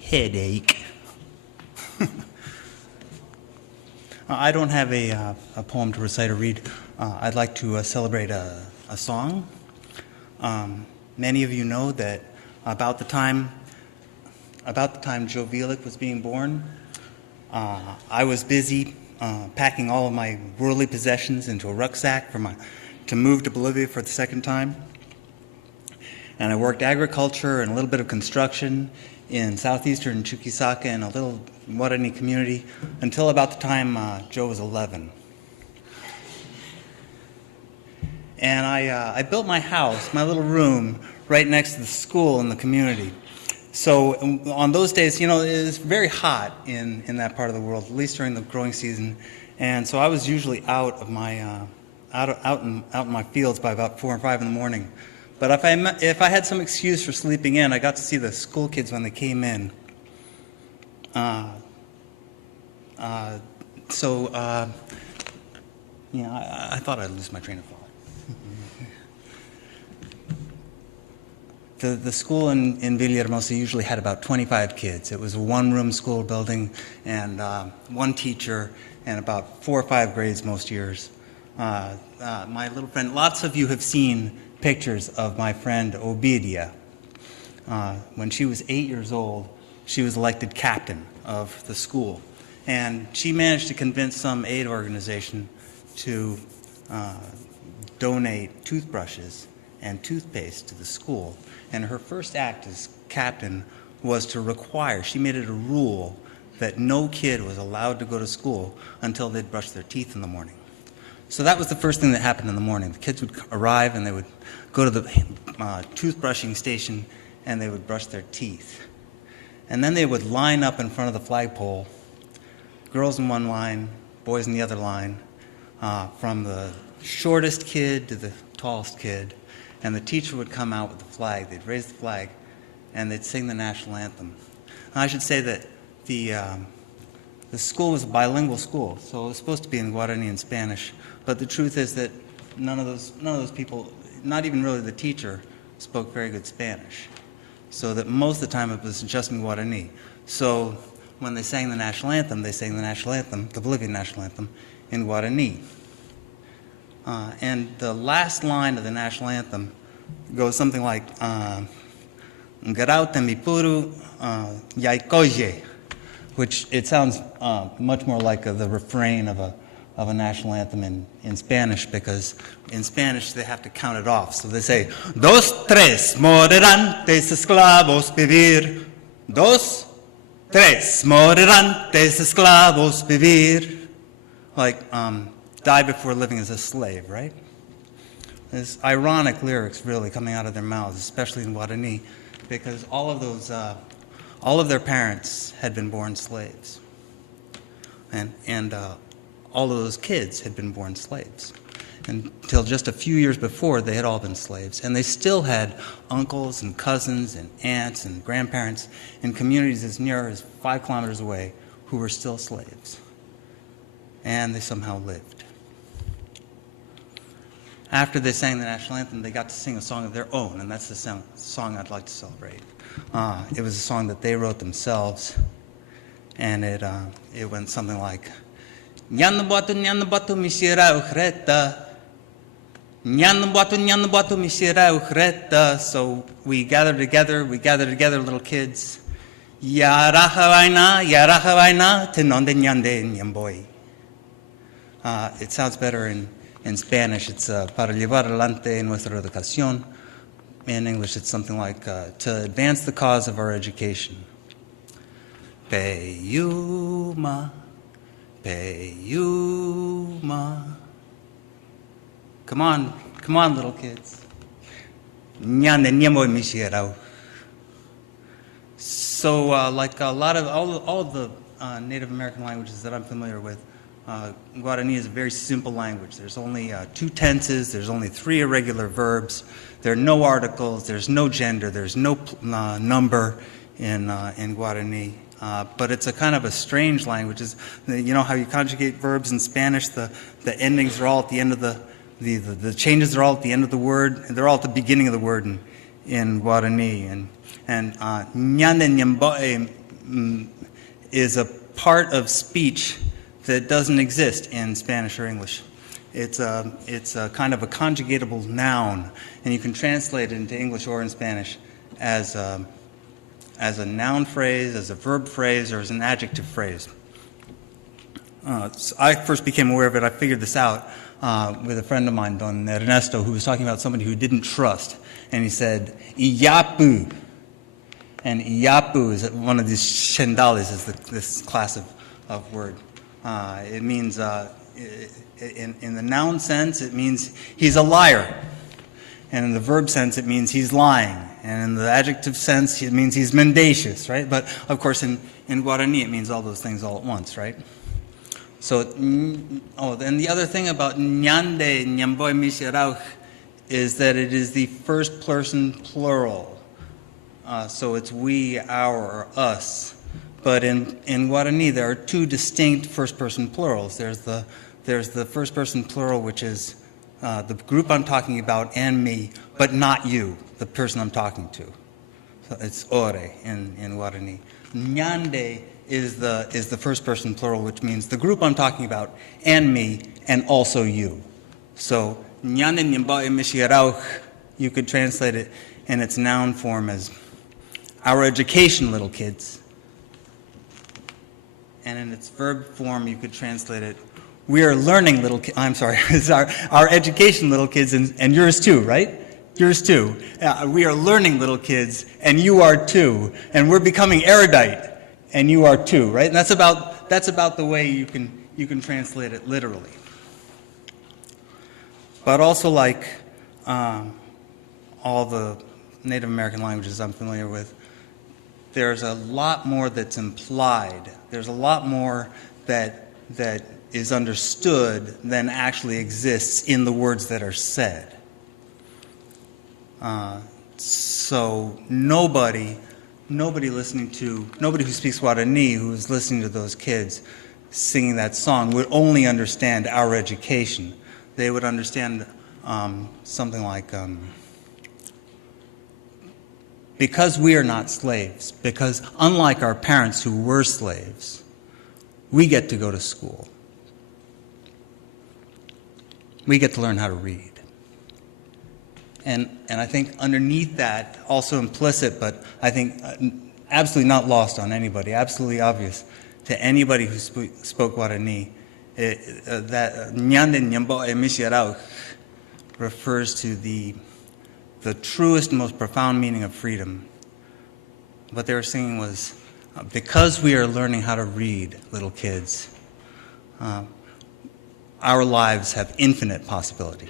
Headache. I don't have a poem to recite or read. I'd like to celebrate a song. Many of you know that about the time Joe Vilick was being born, I was busy packing all of my worldly possessions into a rucksack to move to Bolivia for the second time. And I worked agriculture and a little bit of construction in southeastern Chuquisaca and a little Guarani community until about the time Joe was 11. And I built my house, my little room, right next to the school in the community. So on those days, it was very hot in that part of the world, at least during the growing season. And so I was usually out in my fields by about 4 or 5 in the morning. But if I had some excuse for sleeping in, I got to see the school kids when they came in. I thought I'd lose my train of thought. The school in Villahermosa usually had about 25 kids. It was a one-room school building and one teacher and about 4 or 5 grades most years. My little friend, lots of you have seen pictures of my friend Obidia. When she was 8 years old, she was elected captain of the school. And she managed to convince some aid organization to donate toothbrushes and toothpaste to the school. And her first act as captain was to require, she made it a rule that no kid was allowed to go to school until they'd brush their teeth in the morning. So that was the first thing that happened in the morning. The kids would arrive and they would go to the toothbrushing station and they would brush their teeth. And then they would line up in front of the flagpole, girls in one line, boys in the other line, from the shortest kid to the tallest kid. And the teacher would come out with the flag. They'd raise the flag and they'd sing the national anthem. And I should say that the school was a bilingual school, so it was supposed to be in Guarani and Spanish. But the truth is that none of those people, not even really the teacher, spoke very good Spanish. So that most of the time it was just in Guarani. So when they sang the national anthem, the Bolivian national anthem, in Guarani. And the last line of the national anthem goes something like, Ngarau temipuru yaikoje, which it sounds much more like the refrain of a national anthem in Spanish, because in Spanish they have to count it off. So they say, dos, tres, morirán,tes esclavos vivir. Dos, tres, morirán,tes esclavos vivir. Like, die before living as a slave, right? There's ironic lyrics really coming out of their mouths, especially in Guarani, because all of their parents had been born slaves. And all of those kids had been born slaves. Until just a few years before, they had all been slaves. And they still had uncles and cousins and aunts and grandparents in communities as near as 5 kilometers away who were still slaves. And they somehow lived. After they sang the national anthem, they got to sing a song of their own, and that's the song I'd like to celebrate. It was a song that they wrote themselves, and it went something like, Nyan batu misira uchreta. Nyan batu misira uchreta. So we gather together, little kids. Yarahavaina, tenonde nyande nyamboy. It sounds better in Spanish. It's para llevar adelante nuestra educación. In English, it's something like to advance the cause of our education. Peyuma, Peyuma. Come on, little kids. Nyande nyamboy mishirao. So, like a lot of all of the Native American languages that I'm familiar with, Guarani is a very simple language. There's only 2 tenses, there's only 3 irregular verbs, there are no articles, there's no gender, there's no number in Guarani. But it's a kind of a strange language. You know how you conjugate verbs in Spanish, the endings are all at the end of the changes are all at the end of the word, and they're all at the beginning of the word in Guarani. And Ñande Ñamboe is a part of speech that doesn't exist in Spanish or English. It's a kind of a conjugatable noun, and you can translate it into English or in Spanish as a noun phrase, as a verb phrase, or as an adjective phrase. So I first became aware of it. I figured this out with a friend of mine, Don Ernesto, who was talking about somebody who didn't trust, and he said, "Iyapu." And Iyapu is one of these shendales, is this class of word. It means, in the noun sense, it means he's a liar. And in the verb sense, it means he's lying. And in the adjective sense, it means he's mendacious, right? But, of course, in Guarani, it means all those things all at once, right? So, and the other thing about Ñande Ñamboy Misirauch is that it is the first person plural. So it's we, our, or us. But in Guarani, there are two distinct first-person plurals. There's the first-person plural, which is the group I'm talking about and me, but not you, the person I'm talking to. So it's ore in Guarani. Ñande is the first-person plural, which means the group I'm talking about and me and also you. So Ñande Ñamboe Misirauch, you could translate it in its noun form as our education, little kids. And in its verb form, you could translate it, we are learning, little kids. I'm sorry, it's our education, little kids, and yours too, right? Yours too. We are learning, little kids, and you are too. And we're becoming erudite, and you are too, right? And that's about the way you can translate it literally. But also, like all the Native American languages I'm familiar with, there's a lot more that's implied. There's a lot more that is understood than actually exists in the words that are said. So nobody who speaks Guarani, who is listening to those kids singing that song, would only understand our education. They would understand something like, because we are not slaves, because unlike our parents who were slaves, we get to go to school. We get to learn how to read. And I think underneath that, also implicit, but I think absolutely not lost on anybody, absolutely obvious to anybody who spoke Guarani, that Ñande Ñamboe Misirauch refers to the truest, most profound meaning of freedom. What they were singing was, because we are learning how to read, little kids, our lives have infinite possibility.